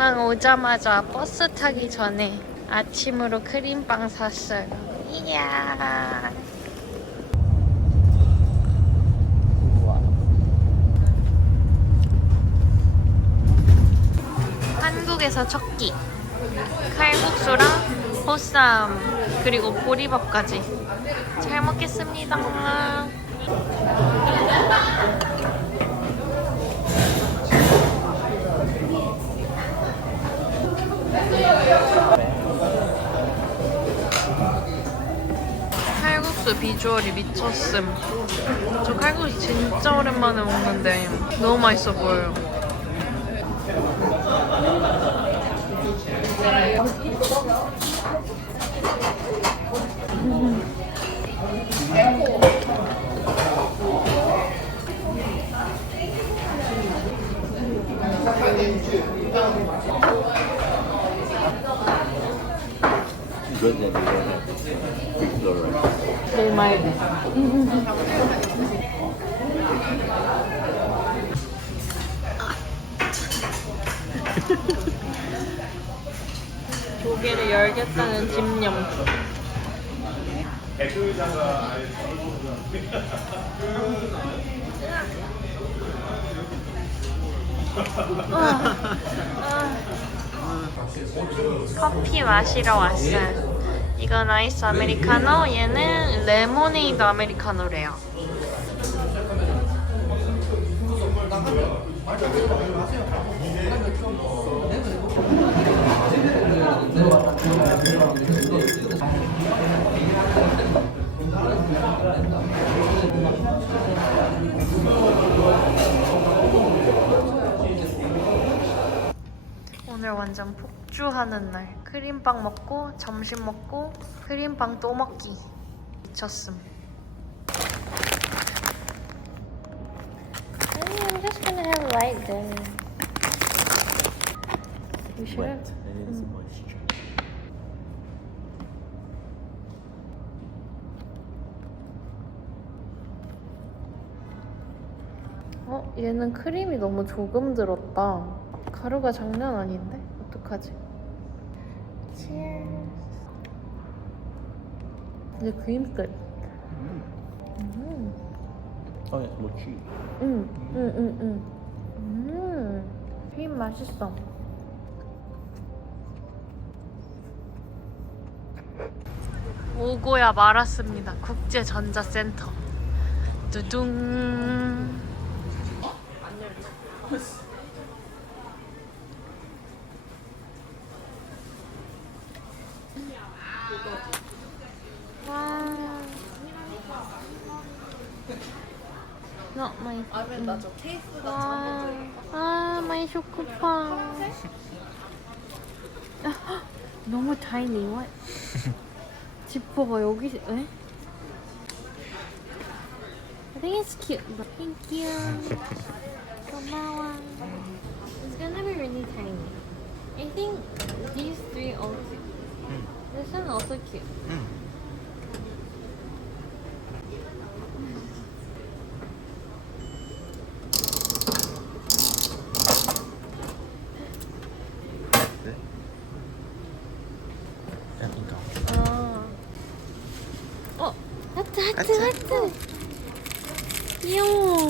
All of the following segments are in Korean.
공항 오자마자 버스 타기 전에 아침으로 크림빵 샀어요. 이야. 한국에서 첫 끼. 칼국수랑 보쌈 그리고 보리밥까지. 잘 먹겠습니다. 칼국수 비주얼이 미쳤음. 저 칼국수 진짜 오랜만에 먹는데 너무 맛있어 보여요. 정말 조개를 열겠다는 집념. 커피 마시러 왔어요. 이건 아이스 아메리카노, 얘는 레모네이드 아메리카노래요. 오늘 완전 폭주하는 날. 크림빵 먹고 점심 먹고 크림빵 또 먹기. 미쳤음. I'm just gonna have light there. You sure? Wet. It is moisture. 얘는 크림이 너무 조금 들었다. 가루가 장난 아닌데? 어떡하지? Cheers. 이제 크림 끝. Oh yeah, mochi. 크림 맛있어. 오고야 말았습니다. 국제전자센터. 두둥. 아니면 나 저 케이스가 마이 초코빵. 너무 tiny. What? 지퍼가 여기. 에? I think it's cute. Thank you. 고마워. It's gonna be really tiny. I think these three all cute. This one also cute. 하트. 귀여워.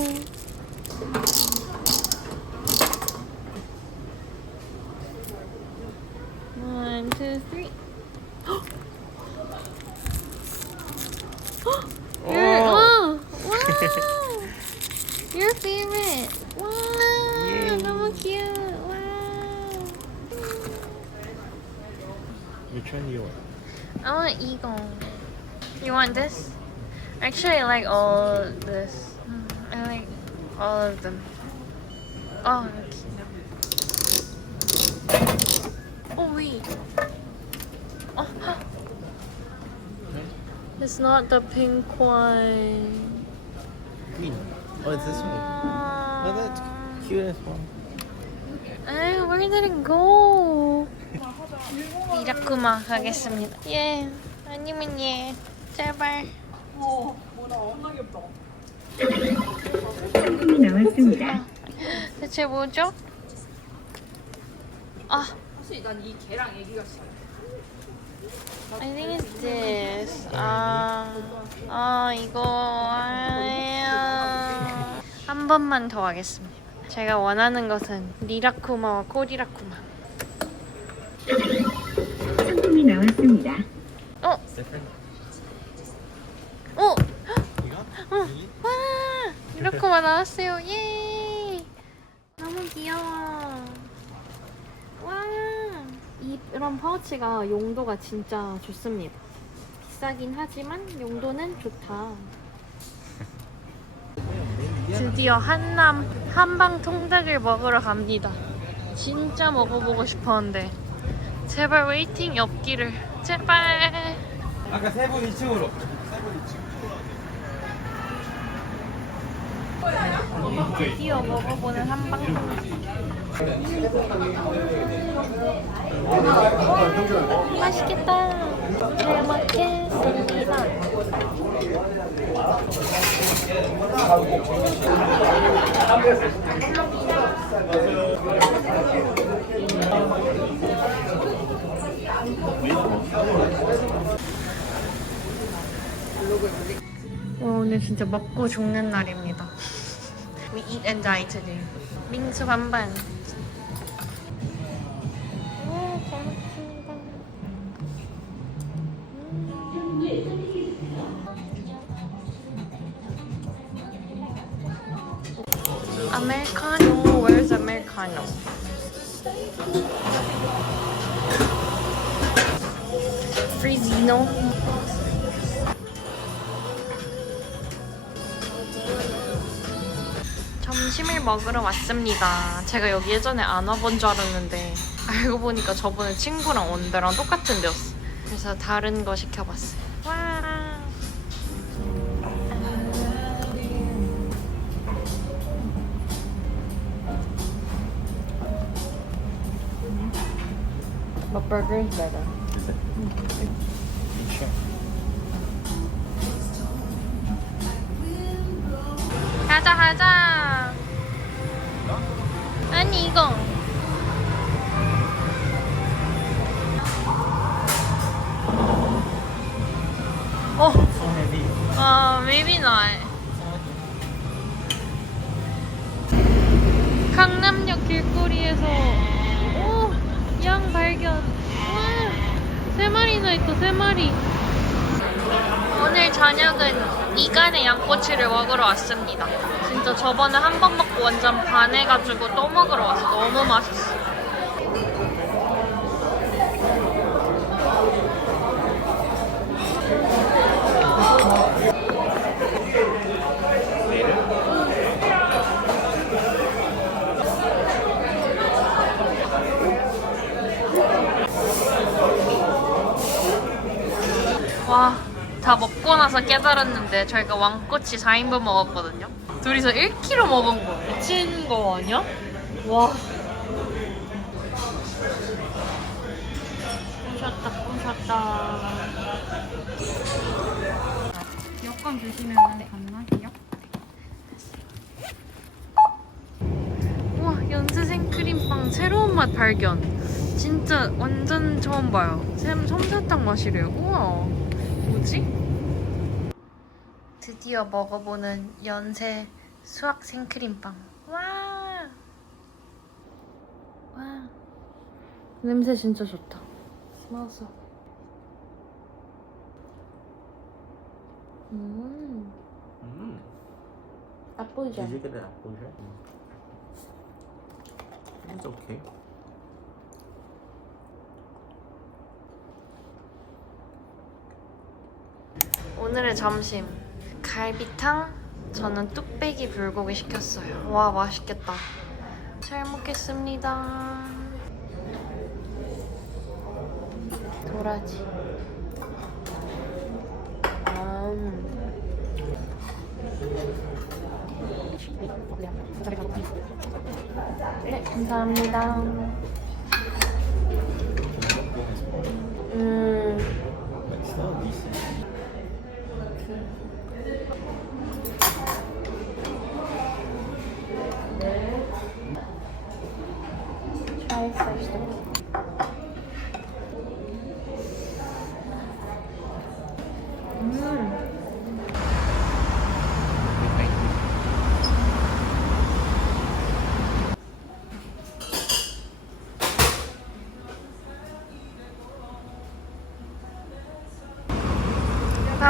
One, two, three. Wow. Your favorite. Wow. 너무 cute. Wow. Which one do you want? I want eagle. You want this? Actually, I like all this. I like all of them. Oh, okay. Oh, wait. Oh, it's not the pink one. Green. Oh, it's this one. Oh, that's cutest one. Where did it go? 미라쿠마 가겠습니다. 예. 아니면 예. 제발. 남았습니다. 대체 뭐죠? 아, 사실 난 이 개랑 애기가 싫어. I think it's this. 이거. 한 번만 더 하겠습니다. 제가 원하는 것은 리라쿠마와 코리라쿠마. 상품이 나왔습니다. 어? It's different. 어? 이거? 와! 리라쿠마 나왔어요. 예! 너무 귀여워. 와! 이런 파우치가 용도가 진짜 좋습니다. 비싸긴 하지만 용도는 좋다. 드디어 한방 통닭을 먹으러 갑니다. 진짜 먹어보고 싶었는데 제발 웨이팅이 없기를. 제발. 아까 세 분 2층으로. 드디어 먹어보는 한방 통닭. 맛있겠다. 잘 먹겠습니다. 오늘 진짜 먹고 죽는 날입니다. We eat and die today. 빙수 반반. 잘 먹습니다. Americano. Where's Americano? Frizino. 점심을 먹으러 왔습니다. 제가 여기 예전에 안 와본 줄 알았는데 알고 보니까 저번에 친구랑 온 데랑 똑같은 데였어. 그래서 다른 거 시켜봤어요. 와. But burger is better. Is it? Sure. 가자 가자. 아니 이거. 어. So heavy. maybe not. 강남역 길거리에서 양 발견. 와, 3마리나 있다. 3마리. 오늘 저녁은 이간의 양꼬치를 먹으러 왔습니다. 진짜 저번에 한 번 먹고 완전 반해가지고 또 먹으러 와서 너무 맛있어. 와, 다 먹고 나서 깨달았는데 저희가 왕꼬치 4인분 먹었거든요. 둘이서 1kg 먹은 거 미친 거 아니야? 와. 부셨다. 여권 주시면 가능하세요? 우와, 연세 생크림빵 새로운 맛 발견. 진짜 완전 처음 봐요. 솜사탕 맛이래요. 우와, 뭐지? 드디어 먹어보는 연세 수학 생크림빵. 와, 와, 냄새 진짜 좋다. 스마서. 나쁘지 Did 않아. you get an apple here? It's okay. 오늘의 점심 갈비탕, 저는 뚝배기 불고기 시켰어요. 와, 맛있겠다. 잘 먹겠습니다. 도라지. 네, 감사합니다. But still decent. Try first.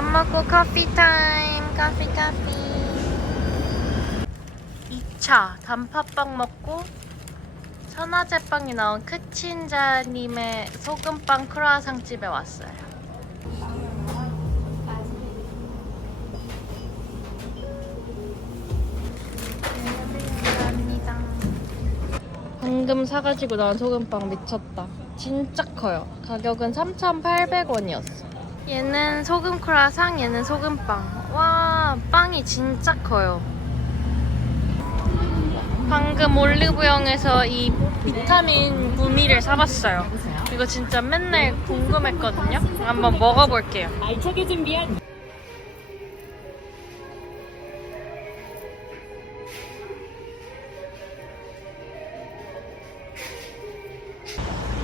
밥 먹고 커피 타임. 커피. 2차 단팥빵 먹고 천하제빵이 나온 크친자님의 소금빵 크루아상 집에 왔어요. 감사합니다. 방금 사가지고 나온 소금빵 미쳤다. 진짜 커요. 가격은 3,800원이었어. 얘는 소금 크루아상, 얘는 소금빵. 와, 빵이 진짜 커요. 방금 올리브영에서 이 비타민 구미를 사봤어요. 이거 진짜 맨날 궁금했거든요. 한번 먹어볼게요. 알차게 준비한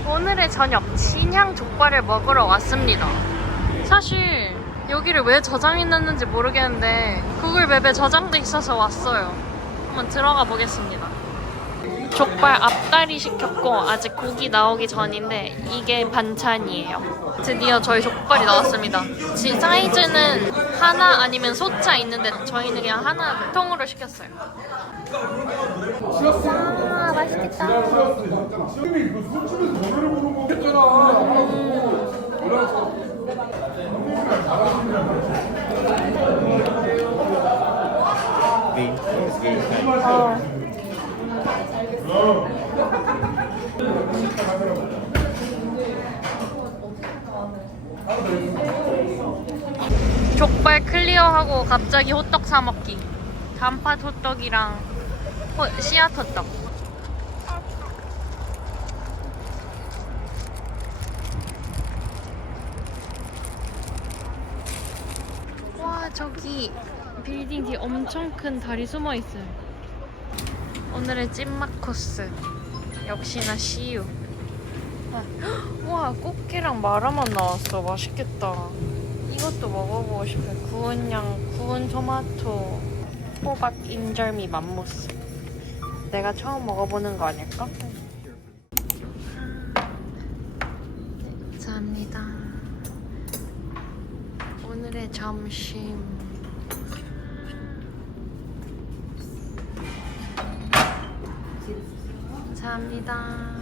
오늘의 저녁 진향 족발을 먹으러 왔습니다. 사실 여기를 왜 저장해놨는지 모르겠는데 구글 맵에 저장돼 있어서 왔어요. 한번 들어가 보겠습니다. 족발 앞다리 시켰고 아직 고기 나오기 전인데 이게 반찬이에요. 드디어 저희 족발이 나왔습니다. 사이즈는 하나 아니면 소자 있는데 저희는 그냥 하나 통으로 시켰어요. 아, 맛있겠다. Green is very nice. 족발 클리어하고 갑자기 호떡 사 먹기. 단팥 호떡이랑 씨앗 호떡. 와, 저기 빌딩 뒤에 엄청 큰 달이 숨어 있어요. 오늘의 찐맛 코스 역시나 CU. 와, 꽃게랑 마라맛 나왔어. 맛있겠다. 이것도 먹어보고 싶어요. 구운 양, 구운 토마토, 호박 인절미 맘모스. 내가 처음 먹어보는 거 아닐까? 감사합니다. 오늘의 점심. 감사합니다.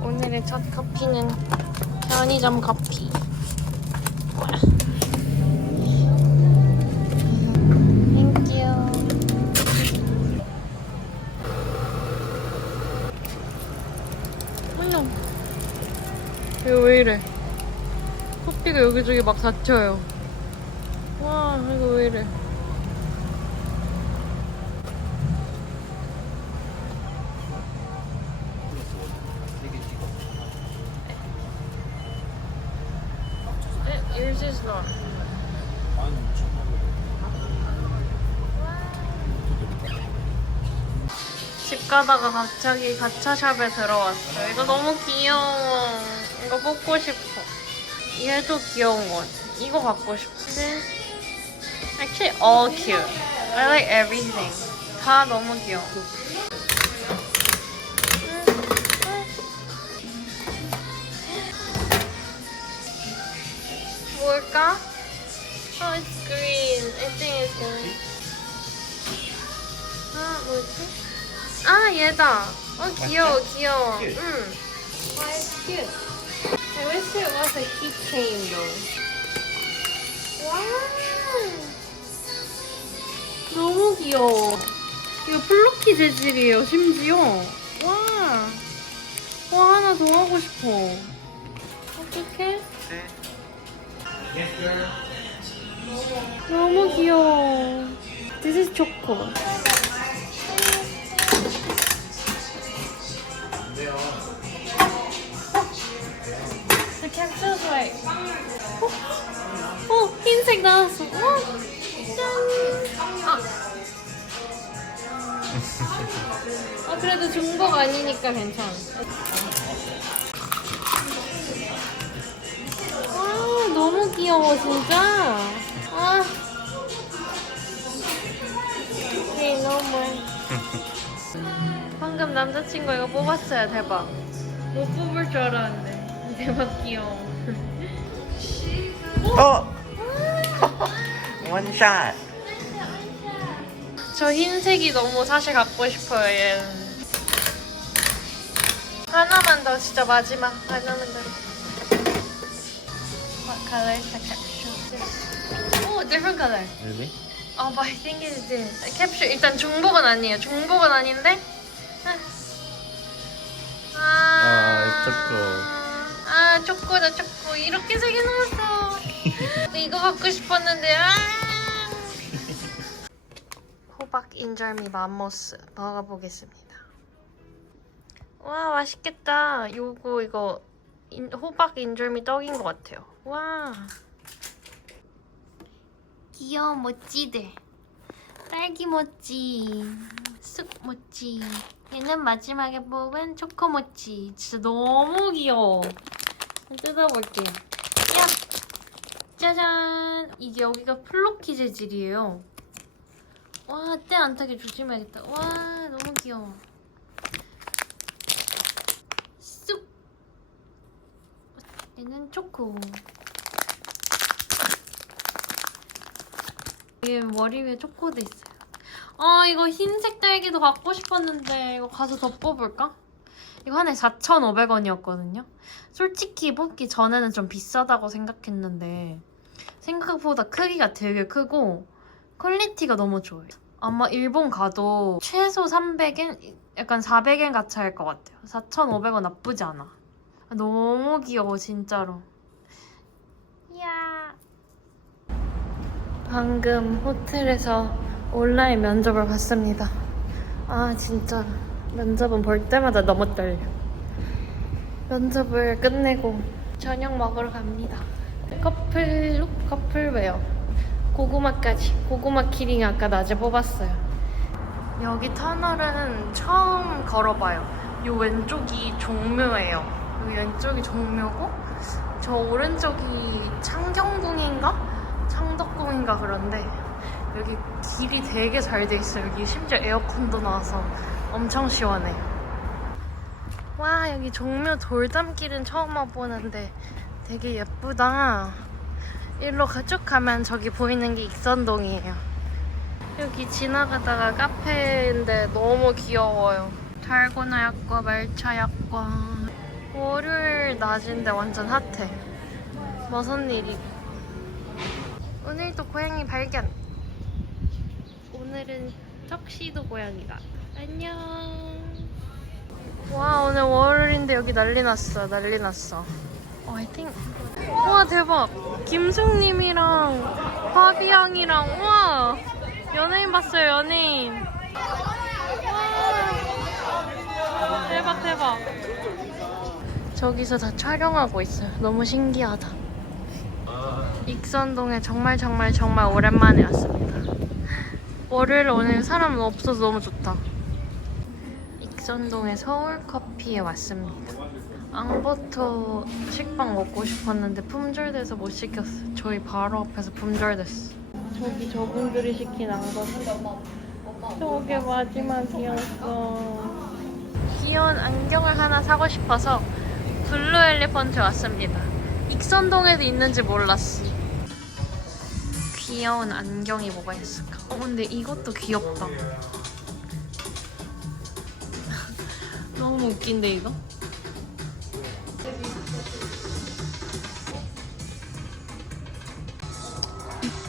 오늘의 첫 커피는 편의점 커피. 이거 왜 이래? 커피가 여기저기 막 닫혀요. 와, 이거 왜 이래? Yours is not. 집 가다가 갑자기 가차샵에 들어왔어요. 이거 너무 귀여워. 이거 뽑고 싶어. 얘도 귀여운 것 같아. 이거 갖고 싶어. Actually, all cute. I like everything. 다 너무 귀여워. 뭘까? Oh, it's green. I think it's green. 아, 뭐지? 아, 얘다. 귀여워, 귀여워. Cute. 응. Why it's cute? I wish it was a keychain though. 와, 너무 귀여워. 이거 플로키 재질이에요, 심지어. 와, 와, 하나 더 하고 싶어. 어떡해? 너무 귀여워. This is choco. The capsule's like. 흰색 나왔어. 짠. 그래도 중복 아니니까 괜찮아. 너무 귀여워 진짜. 아. 오케이 너무. 방금 남자친구 이거 뽑았어요. 대박. 못 뽑을 줄 알았는데. 대박 귀여워. 원샷. 저 흰색이 너무 사실 갖고 싶어요. 얘는. 하나만 더 진짜 마지막 하나만 더. What color is the capsule? Oh, different color. Really? Oh, but I think it's this. capsule 일단 중복은 아니에요. 중복은 아닌데. 초코다 초코. 이렇게 세 개 나왔어. 이거 갖고 싶었는데. 호박 인절미 맘모스 먹어보겠습니다. 와 맛있겠다. 요거 이거 호박 인절미 떡인 것 같아요. 와 귀여운 모찌들. 딸기 모찌, 쑥 모찌. 얘는 마지막에 뽑은 초코 모찌. 진짜 너무 귀여워. 뜯어볼게요. 야! 짜잔! 이게 여기가 플로키 재질이에요. 와, 때 안 타게 조심해야겠다. 와, 너무 귀여워. 쑥! 얘는 초코. 얘 머리 위에 초코도 있어요. 아, 이거 흰색 딸기도 갖고 싶었는데 이거 가서 더 뽑을까? 이거 하나에 4,500원이었거든요. 솔직히 뽑기 전에는 좀 비싸다고 생각했는데 생각보다 크기가 되게 크고 퀄리티가 너무 좋아요. 아마 일본 가도 최소 300엔, 약간 400엔 같이 할 것 같아요. 4,500원 나쁘지 않아. 너무 귀여워 진짜로. 이야. 방금 호텔에서 온라인 면접을 봤습니다. 아 진짜 면접은 볼 때마다 너무 떨려. 면접을 끝내고 저녁 먹으러 갑니다. 커플룩, 커플웨어, 고구마까지. 고구마 키링 아까 낮에 뽑았어요. 여기 터널은 처음 걸어봐요. 이 왼쪽이 종묘예요. 여기 왼쪽이 종묘고 저 오른쪽이 창경궁인가? 창덕궁인가 그런데 여기 길이 되게 잘 돼 있어요. 여기 심지어 에어컨도 나와서 엄청 시원해요. 와 여기 종묘 돌담길은 처음 와보는데 되게 예쁘다. 일로 쭉 가면 저기 보이는 게 익선동이에요. 여기 지나가다가 카페인데 너무 귀여워요. 달고나 약과 말차 약과. 월요일 낮인데 완전 핫해. 무슨 일이? 오늘도 고양이 발견. 오늘은 턱시도 고양이다. 안녕. 와 오늘 월요일인데 여기 난리 났어. 난리 났어. I think. 와 대박. 김승님이랑 화비양이랑 와 연예인 봤어요. 연예인. 와 대박 대박. 저기서 다 촬영하고 있어요. 너무 신기하다. 익선동에 정말 오랜만에 왔습니다. 월요일 오늘 사람 없어서 너무 좋다. 익선동의 서울커피에 왔습니다. 앙버터 식빵 먹고 싶었는데 품절돼서 못 시켰어요. 저희 바로 앞에서 품절됐어. 저기 저분들이 시킨 앙버터. 저게 마지막이었어. 귀여운 안경을 하나 사고 싶어서 블루 엘리펀트 왔습니다. 익선동에도 있는지 몰랐어. 귀여운 안경이 뭐가 있을까? 근데 이것도 귀엽다. 너무 웃긴데 이거?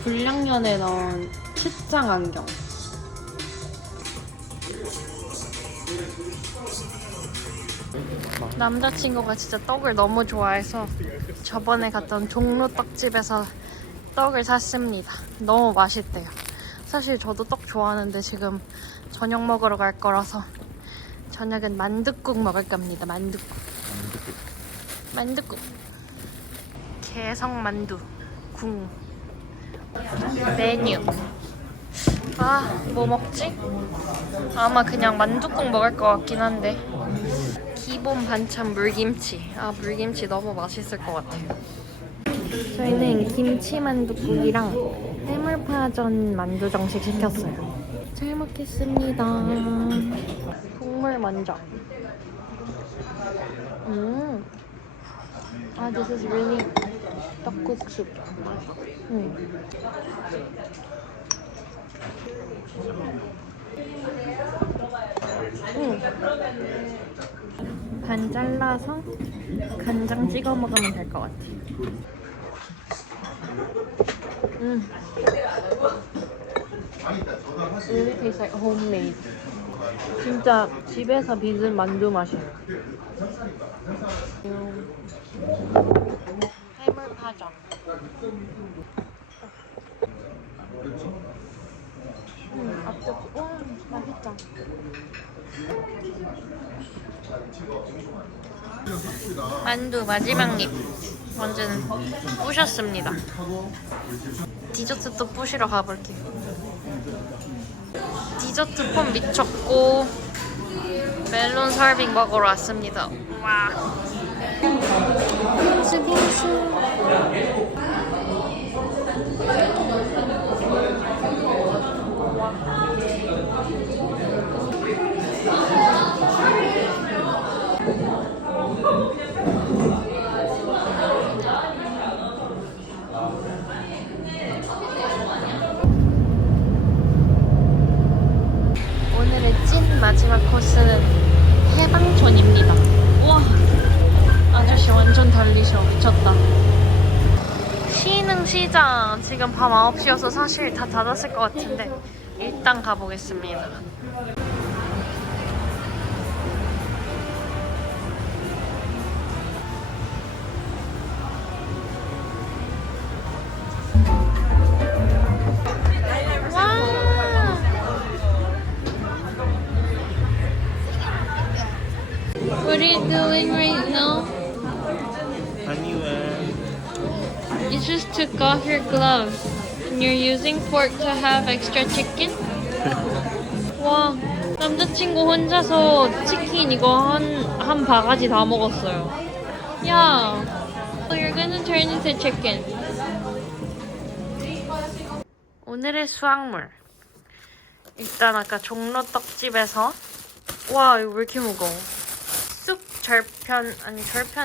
불량년에 넣은 치장 안경. 남자친구가 진짜 떡을 너무 좋아해서 저번에 갔던 종로 떡집에서 떡을 샀습니다. 너무 맛있대요. 사실 저도 떡 좋아하는데 지금 저녁 먹으러 갈 거라서 저녁은 만둣국 먹을 겁니다. 만둣국. 만둣국. 개성만두. 궁. 메뉴. 뭐 먹지? 아마 그냥 만둣국 먹을 것 같긴 한데 기본 반찬 물김치. 물김치 너무 맛있을 것 같아요. 저희는 김치 만둣국이랑 해물파전 만두 정식 시켰어요. 잘 먹겠습니다. 국물 먼저. This is really 떡국 soup. 반 잘라서 간장 찍어 먹으면 될 것 같아. Really tastes like homemade. 진짜 집에서 빚은 만두 맛이에요. 해물파전. 앞쪽. 맛있다. 만두 마지막 입 완전 부셨습니다. 디저트 또 부시러 가볼게요. 디저트 폼 미쳤고 멜론 설빙 먹으러 왔습니다. 와. 빙수. 오늘의 찐 마지막 코스는 해방촌입니다. 우와, 아저씨 완전 달리셔. 미쳤다. 신흥시장 지금 밤 9시여서 사실 다 닫았을 것 같은데 일단 가보겠습니다. What are you doing right now? You just took off your gloves and you're using fork to have extra chicken? 와, 남자친구 혼자서 치킨 이거 한 바가지 다 먹었어요. 야, so you're gonna turn into chicken. 오늘의 수확물. 일단 아까 종로 떡집에서 와, 이거 왜 이렇게 무거워? 절편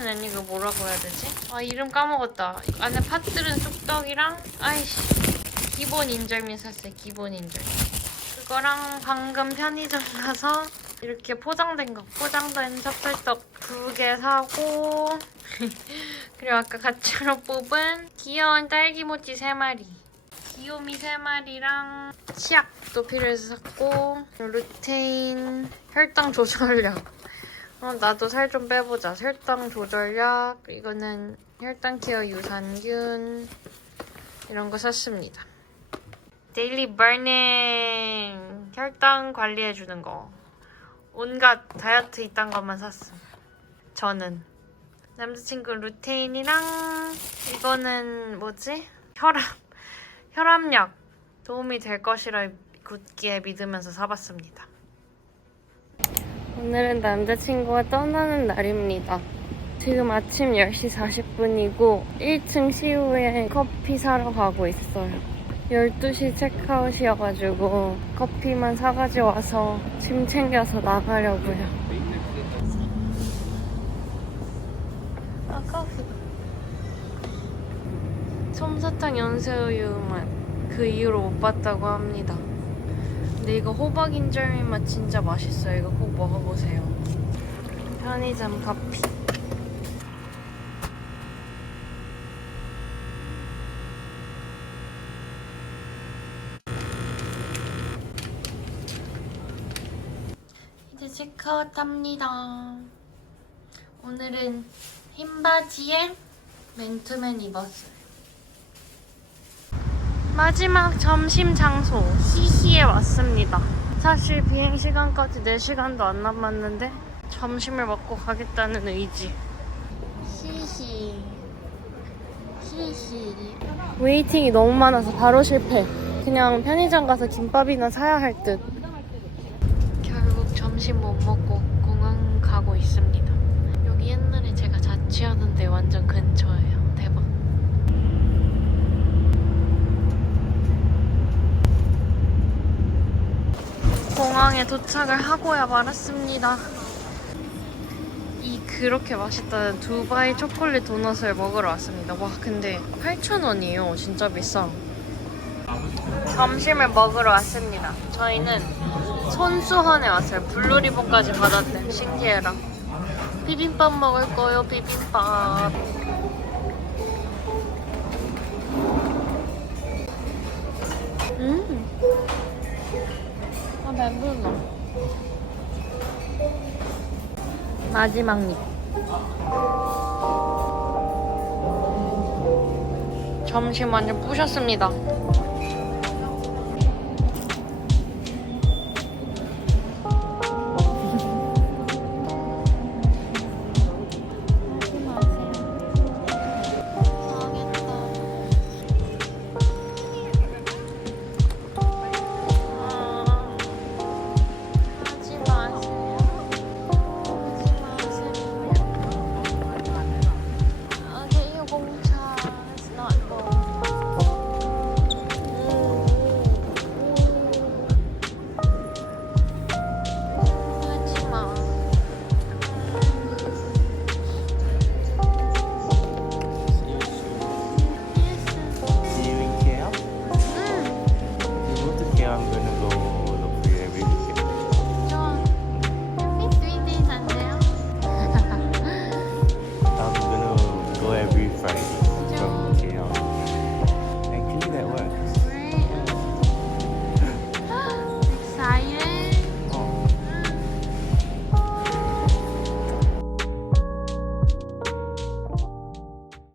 아니고 뭐라고 해야 되지? 아, 이름 까먹었다. 안에 팥들은 쑥떡이랑 기본 인절미 샀어요. 기본 인절미. 그거랑 방금 편의점 가서 이렇게 포장된 찹쌀떡 2개 사고 그리고 아까 가츠로 뽑은 귀여운 딸기모찌 3마리, 귀요미 3마리랑 치약도 필요해서 샀고 루테인, 혈당 조절약. 나도 살 좀 빼보자. 혈당 조절약, 이거는 혈당 케어 유산균 이런 거 샀습니다. 데일리 버닝 혈당 관리해주는 거. 온갖 다이어트 이딴 것만 샀음. 저는 남자친구 루테인이랑 이거는 뭐지? 혈압약 도움이 될 것이라 굳게 믿으면서 사봤습니다. 오늘은 남자친구가 떠나는 날입니다. 지금 아침 10시 40분이고 1층 시우에 커피 사러 가고 있어요. 12시 체크아웃이어가지고 커피만 사가지고 와서 짐 챙겨서 나가려고요. 커피. 솜사탕 연새우유만 그 이후로 못 봤다고 합니다. 근데 이거 호박 인절미 맛 진짜 맛있어요. 이거 꼭 먹어보세요. 편의점 커피. 이제 체크아웃합니다. 오늘은 흰 바지에 맨투맨 입었어요. 마지막 점심 장소 시시에 왔습니다. 사실 비행 시간까지 4시간도 안 남았는데 점심을 먹고 가겠다는 의지. 시시 웨이팅이 너무 많아서 바로 실패. 그냥 편의점 가서 김밥이나 사야 할 듯. 결국 점심 못 먹고 공항 가고 있습니다. 여기 옛날에 제가 자취하는데 완전 근처예요. 대박. 공항에 도착을 하고야 말았습니다. 이 그렇게 맛있다는 두바이 초콜릿 도넛을 먹으러 왔습니다. 와 근데 8,000원이에요. 진짜 비싸. 점심을 먹으러 왔습니다. 저희는 손수헌에 왔어요. 블루리본까지 받았대. 신기해라. 비빔밥 먹을 거요. 비빔밥. 아 배불러. 마지막 입. 점심 완전 부셨습니다.